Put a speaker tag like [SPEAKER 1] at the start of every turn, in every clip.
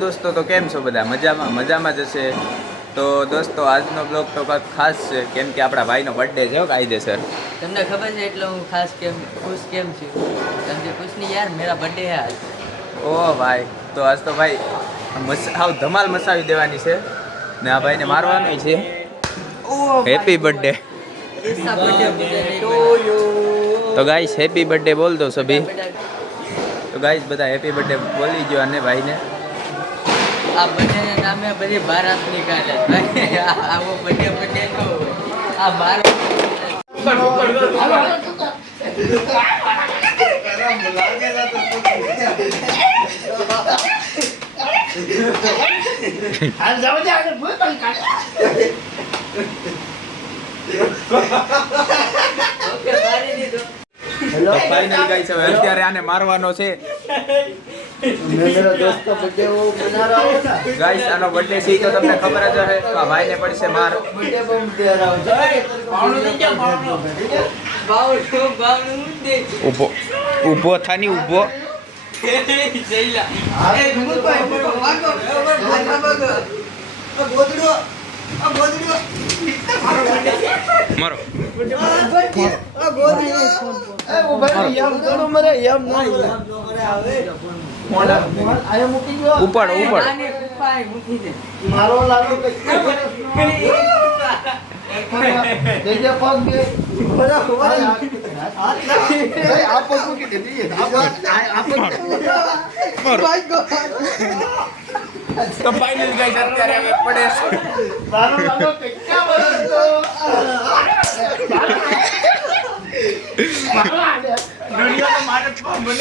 [SPEAKER 1] દોસ્તો તો કેમ છો બધા? મજામાં? મજામાં જશે તો દોસ્તો આજનો બ્લોગ તો કંઈક ખાસ છે. કેમ કે આપણા ભાઈનો બર્થડે છે કાયદે સર
[SPEAKER 2] તમને ખબર છે એટલે હું ખાસ કેમ ખુશ કેમ છું? તમને ખુશ નહીં યાર મેરા બર્થડે હે આજ.
[SPEAKER 1] ઓ ભાઈ તો આજ તો ભાઈ હાવ ધમાલ મસાવી દેવાની છે. ને આ ભાઈને મારવાનું છે. હેપી બર્થડે તો ગાઈસ હેપી બર્થડે બોલ દો સભી. તો ગાઈસ બધા હેપી બર્થડે બોલી ગયો અને ભાઈને.
[SPEAKER 2] આ બંને નામે બધી ભારત નીકાળે આવો બર્થડે બર્થડે તો આ બાર ઓકે મારી દીધો
[SPEAKER 1] તો ફાઇનલ ગાઈસ હવે અત્યારે આને મારવાનો છે. ગાઈસ આનો બર્થડે છે તો તમને ખબર જ હશે તો આ ભાઈને પડશે માર. ઊભો ઊભો થાની ઊભો. મારો. ઉપાડો
[SPEAKER 2] મૂકી દે.
[SPEAKER 3] મારો પગ
[SPEAKER 1] તો ફાઇનલ ગાઈસ અત્યારે પડે છે.
[SPEAKER 3] મારો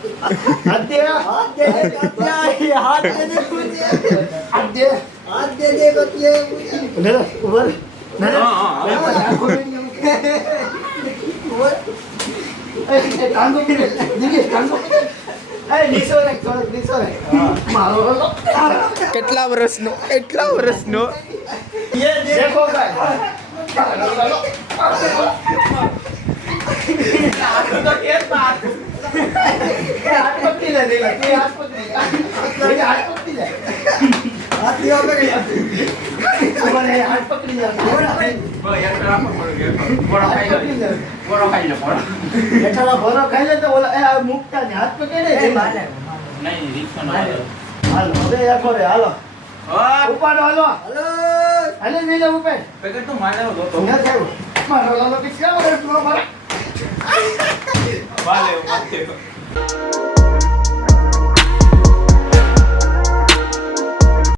[SPEAKER 2] પાર્ટી વર્ષનો દે.
[SPEAKER 1] વર્ષનો
[SPEAKER 3] હાલા જાય નહીં ઉપાડો હાલો હાલો હાલે નહીં લે પેકેટ તો મારે તો ના મારો ક્યાં વગર